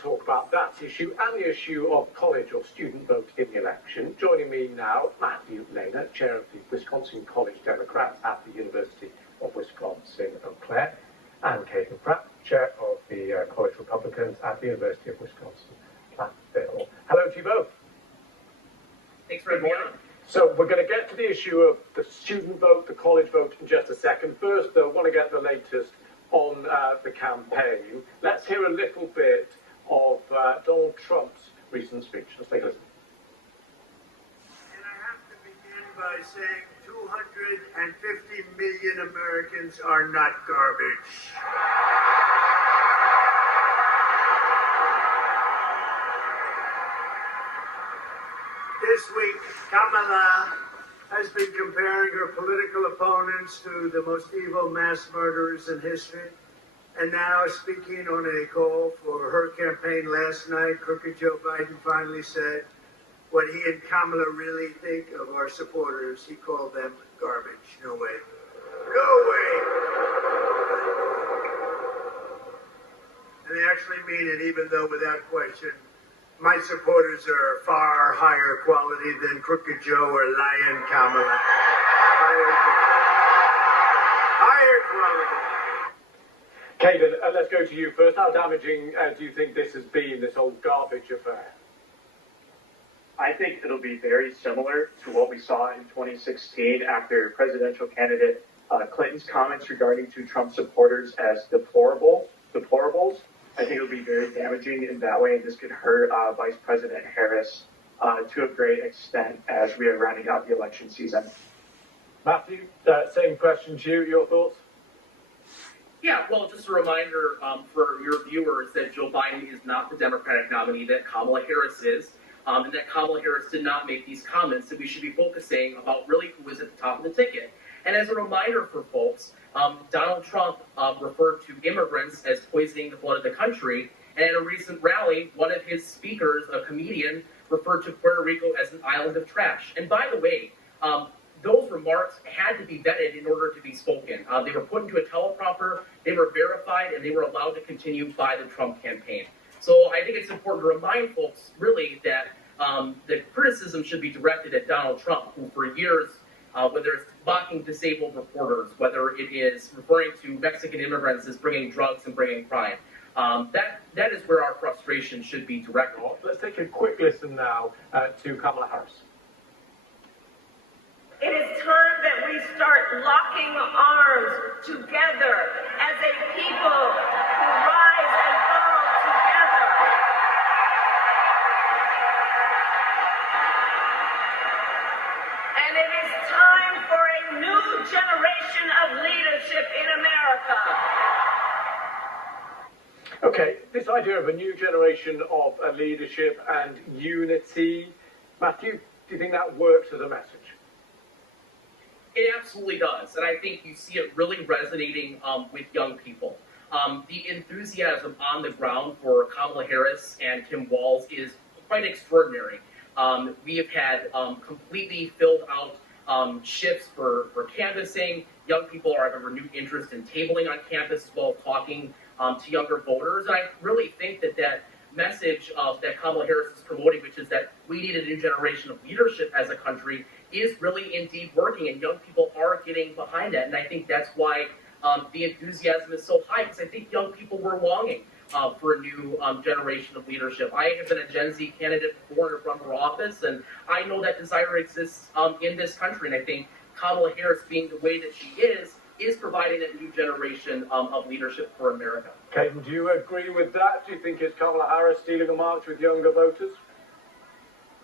talk about that issue and the issue of college or student vote in the election. Joining me now, Matthew Lehner, chair of the Wisconsin College Democrats at the University of Wisconsin-Eau Claire, and Caden Pratt, chair of the College Republicans at the University of Wisconsin-Platteville. Hello to you both. Thanks for having me on. So we're going to get to the issue of the student vote, the college vote in just a second. First, though, I want to get the latest on the campaign. Let's hear a little bit of Donald Trump's recent speech. Let's take a listen. And I have to begin by saying 250 million Americans are not garbage. This week, Kamala has been comparing her political opponents to the most evil mass murderers in history. And now, speaking on a call for her campaign last night, crooked Joe Biden finally said what he and Kamala really think of our supporters. He called them garbage. No way. No way! And they actually mean it, even though, without question, my supporters are far higher quality than Crooked Joe or Lion Kamala. Higher quality. Caden, let's go to you first. How damaging do you think this has been, this whole garbage affair? I think it'll be very similar to what we saw in 2016 after presidential candidate Clinton's comments regarding to Trump supporters as deplorables. I think it'll be very damaging in that way, and this could hurt Vice President Harris to a great extent as we are rounding out the election season. Matthew, same question to you. Your thoughts? Yeah, well, just a reminder for your viewers that Joe Biden is not the Democratic nominee, that Kamala Harris is, and that Kamala Harris did not make these comments, that we should be focusing about really who is at the top of the ticket. And as a reminder for folks, Donald Trump referred to immigrants as poisoning the blood of the country. And at a recent rally, one of his speakers, a comedian, referred to Puerto Rico as an island of trash. And by the way, those remarks had to be vetted in order to be spoken. They were put into a teleprompter, they were verified, and they were allowed to continue by the Trump campaign. So I think it's important to remind folks, really, that the criticism should be directed at Donald Trump, who for years, whether it's mocking disabled reporters, whether it is referring to Mexican immigrants as bringing drugs and bringing crime, that is where our frustration should be directed. Let's take a quick listen now to Kamala Harris. It is time that we start locking arms together as a people who rise and fall together. And it is time for a new generation of leadership in America. Okay, this idea of a new generation of leadership and unity, Matthew, do you think that works as a message? It absolutely does, and I think you see it really resonating with young people. The enthusiasm on the ground for Kamala Harris and Tim Walz is quite extraordinary. We have had completely filled out shifts for canvassing. Young people are having a renewed interest in tabling on campus as well as talking to younger voters. And I really think that message that Kamala Harris is promoting, which is that we need a new generation of leadership as a country, is really indeed working, and young people are getting behind that. And I think that's why the enthusiasm is so high, because I think young people were longing for a new generation of leadership. I have been a Gen Z candidate before to run for office, and I know that desire exists in this country. And I think Kamala Harris, being the way that she is providing a new generation of leadership for America. Caden, do you agree with that? Do you think it's Kamala Harris stealing a march with younger voters?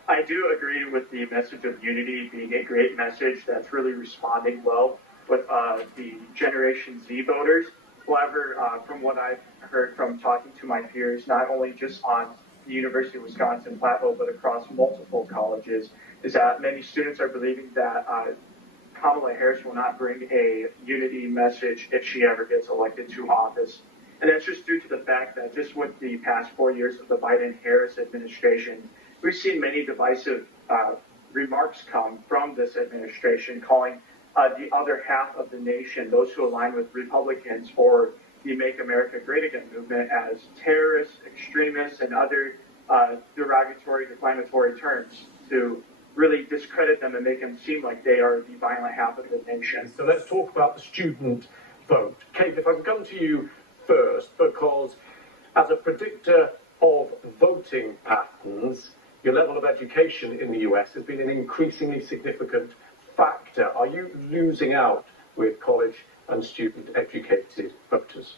I do agree with the message of unity being a great message that's really responding well with the Generation Z voters. However, from what I've heard from talking to my peers, not only just on the University of Wisconsin-Platteville, but across multiple colleges, is that many students are believing that Kamala Harris will not bring a unity message if she ever gets elected to office. And that's just due to the fact that just with the past 4 years of the Biden-Harris administration, we've seen many divisive remarks come from this administration calling the other half of the nation, those who align with Republicans, or the Make America Great Again movement as terrorists, extremists, and other derogatory, defamatory terms to really discredit them and make them seem like they are the violent half of the nation. So let's talk about the student vote. Kate, if I can come to you first, because as a predictor of voting patterns, your level of education in the US has been an increasingly significant factor. Are you losing out with college and student educated voters?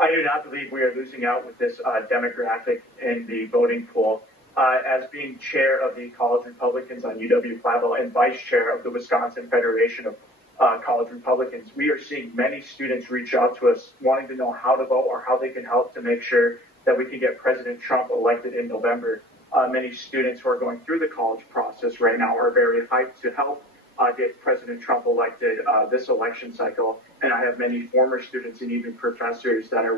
I do not believe we are losing out with this demographic in the voting pool. As being chair of the College Republicans on UW-Platteville and vice chair of the Wisconsin Federation of College Republicans, we are seeing many students reach out to us wanting to know how to vote or how they can help to make sure that we can get President Trump elected in November. Many students who are going through the college process right now are very hyped to help get President Trump elected this election cycle. And I have many former students and even professors that are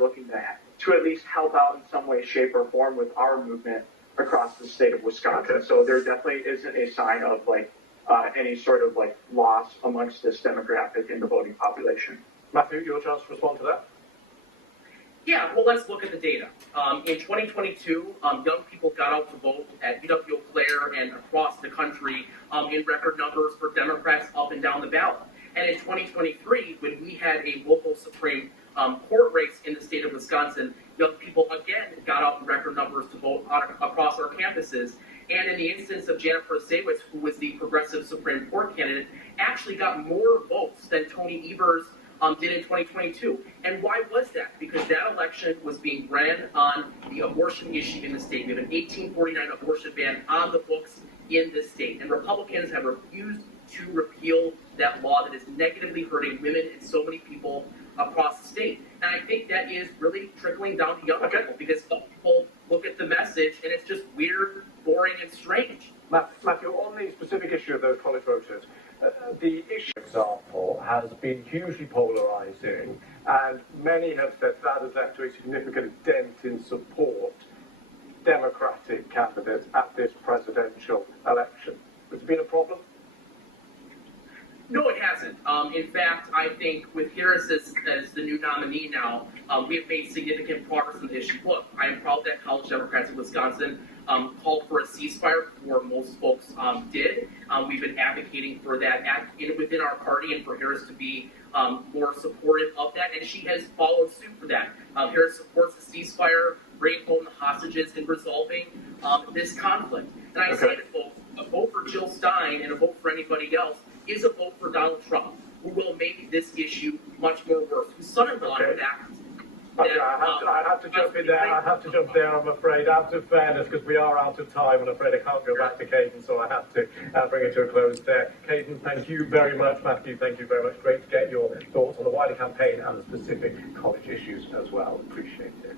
looking to at least help out in some way, shape, or form with our movement across the state of Wisconsin. So there definitely isn't a sign of any sort of loss amongst this demographic in the voting population. Matthew, your chance to respond to that? Yeah, well, let's look at the data. In 2022, young people got out to vote at UW-Eau Claire and across the country in record numbers for Democrats up and down the ballot. And in 2023, when we had a local Supreme Court race in the state of Wisconsin, young people again got out in record numbers to vote across our campuses. And in the instance of Janet Prasewicz, who was the progressive Supreme Court candidate, actually got more votes than Tony Evers did in 2022. And why was that? Because that election was being ran on the abortion issue in the state. We have an 1849 abortion ban on the books in this state. And Republicans have refused to repeal that law that is negatively hurting women and so many people across the state. And I think that is really trickling down to young people, because some people look at the message and it's just weird, boring, and strange. Matthew, on the specific issue of those college voters, the issue, for example, has been hugely polarizing, and many have said that has led to a significant dent in support Democratic candidates at this presidential election. Has it been a problem? No, it hasn't. In fact, I think with Harris as the new nominee now, we have made significant progress on the issue. Look, I am proud that college Democrats in Wisconsin called for a ceasefire before most folks did. We've been advocating for that within our party and for Harris to be more supportive of that, and she has followed suit for that. Harris supports the ceasefire, bringing home the hostages, and resolving this conflict. And I say to folks, a vote for Jill Stein and a vote for anybody else is a vote for Donald Trump, who will make this issue much more worse. Whose son-in-law, in fact, I have to jump in there. I have to jump there, I'm afraid, out of fairness, because we are out of time. I'm afraid I can't go back to Caden, so I have to bring it to a close there. Caden, thank you very much. Matthew, thank you very much. Great to get your thoughts on the wider campaign and the specific college issues as well. Appreciate it.